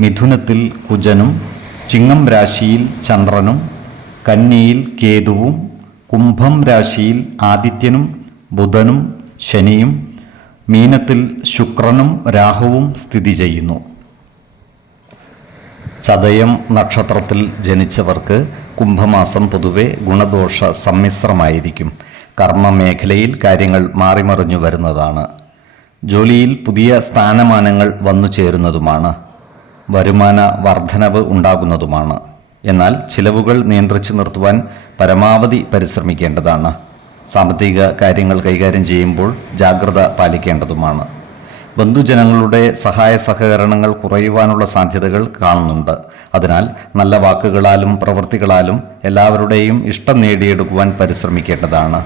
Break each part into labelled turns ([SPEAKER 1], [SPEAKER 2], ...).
[SPEAKER 1] മിഥുനത്തിൽ കുജനും ചിങ്ങം രാശിയിൽ ചന്ദ്രനും കന്നിയിൽ കേതുവും കുംഭം രാശിയിൽ ആദിത്യനും ബുധനും ശനിയും മീനത്തിൽ ശുക്രനും രാഹുവും സ്ഥിതി ചെയ്യുന്നു. ചതയം നക്ഷത്രത്തിൽ ജനിച്ചവർക്ക് കുംഭമാസം പൊതുവെ ഗുണദോഷ സമ്മിശ്രമായിരിക്കും. കർമ്മമേഖലയിൽ കാര്യങ്ങൾ മാറിമറിഞ്ഞു വരുന്നതാണ്. ജോലിയിൽ പുതിയ സ്ഥാനമാനങ്ങൾ വന്നു ചേരുന്നതുമാണ് വരുമാന വർധനവ് ഉണ്ടാകുന്നതുമാണ്. എന്നാൽ ചിലവുകൾ നിയന്ത്രിച്ചു നിർത്തുവാൻ പരമാവധി പരിശ്രമിക്കേണ്ടതാണ്. സാമ്പത്തിക കാര്യങ്ങൾ കൈകാര്യം ചെയ്യുമ്പോൾ ജാഗ്രത പാലിക്കേണ്ടതുമാണ്. ബന്ധുജനങ്ങളുടെ സഹായ സഹകരണങ്ങൾ കുറയുവാനുള്ള സാധ്യതകൾ കാണുന്നുണ്ട്. അതിനാൽ നല്ല വാക്കുകളാലും പ്രവൃത്തികളാലും എല്ലാവരുടെയും ഇഷ്ടം നേടിയെടുക്കുവാൻ പരിശ്രമിക്കേണ്ടതാണ്.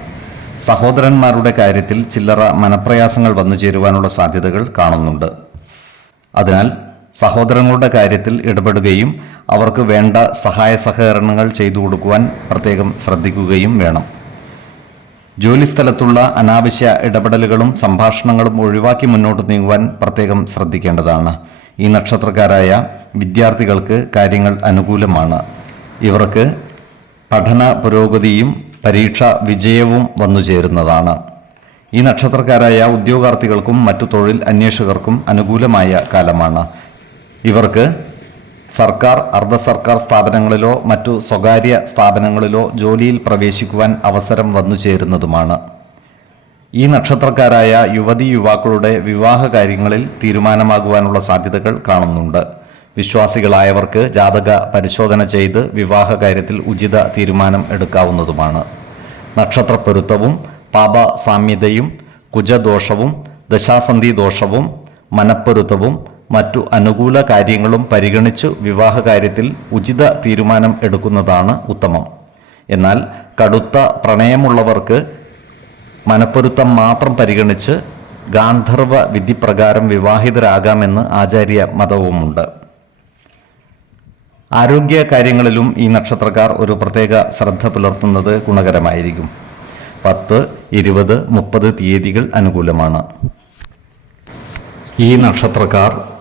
[SPEAKER 1] സഹോദരന്മാരുടെ കാര്യത്തിൽ ചില്ലറ മനപ്രയാസങ്ങൾ വന്നു ചേരുവാനുള്ള സാധ്യതകൾ കാണുന്നുണ്ട്. അതിനാൽ സഹോദരങ്ങളുടെ കാര്യത്തിൽ ഇടപെടുകയും അവർക്ക് വേണ്ട സഹായ സഹകരണങ്ങൾ ചെയ്തു കൊടുക്കുവാൻ പ്രത്യേകം ശ്രദ്ധിക്കുകയും വേണം. ജോലിസ്ഥലത്തുള്ള അനാവശ്യ ഇടപെടലുകളും സംഭാഷണങ്ങളും ഒഴിവാക്കി മുന്നോട്ട് നീങ്ങുവാൻ പ്രത്യേകം ശ്രദ്ധിക്കേണ്ടതാണ്. ഈ നക്ഷത്രക്കാരായ വിദ്യാർത്ഥികൾക്ക് കാര്യങ്ങൾ അനുകൂലമാണ്. ഇവർക്ക് പഠന പുരോഗതിയും പരീക്ഷ വിജയവും വന്നു ചേരുന്നതാണ്. ഈ നക്ഷത്രക്കാരായ ഉദ്യോഗാർത്ഥികൾക്കും മറ്റു തൊഴിൽ അന്വേഷകർക്കും അനുകൂലമായ കാലമാണ്. ഇവർക്ക് സർക്കാർ അർദ്ധ സർക്കാർ സ്ഥാപനങ്ങളിലോ മറ്റു സ്വകാര്യ സ്ഥാപനങ്ങളിലോ ജോലിയിൽ പ്രവേശിക്കുവാൻ അവസരം വന്നു ചേരുന്നതുമാണ്. ഈ നക്ഷത്രക്കാരായ യുവതി യുവാക്കളുടെ വിവാഹ കാര്യങ്ങളിൽ തീരുമാനമാകുവാനുള്ള സാധ്യതകൾ കാണുന്നുണ്ട്. വിശ്വാസികളായവർക്ക് ജാതക പരിശോധന ചെയ്ത് വിവാഹ കാര്യത്തിൽ ഉചിത തീരുമാനം എടുക്കാവുന്നതുമാണ്. നക്ഷത്രപ്പൊരുത്തവും പാപ സാമ്യതയും കുജദോഷവും ദശാസന്ധി ദോഷവും മനപ്പൊരുത്തവും മറ്റു അനുകൂല കാര്യങ്ങളും പരിഗണിച്ചു വിവാഹ കാര്യത്തിൽ ഉചിത തീരുമാനം എടുക്കുന്നതാണ് ഉത്തമം. എന്നാൽ കടുത്ത പ്രണയമുള്ളവർക്ക് മനപ്പൊരുത്തം മാത്രം പരിഗണിച്ച് ഗാന്ധർവ വിധിപ്രകാരം വിവാഹിതരാകാമെന്ന് ആചാര്യ മതവുമുണ്ട്. ആരോഗ്യ കാര്യങ്ങളിലും ഈ നക്ഷത്രക്കാർ ഒരു പ്രത്യേക ശ്രദ്ധ പുലർത്തുന്നത് ഗുണകരമായിരിക്കും. പത്ത് ഇരുപത് മുപ്പത് തീയതികൾ അനുകൂലമാണ്. ഈ നക്ഷത്രക്കാർ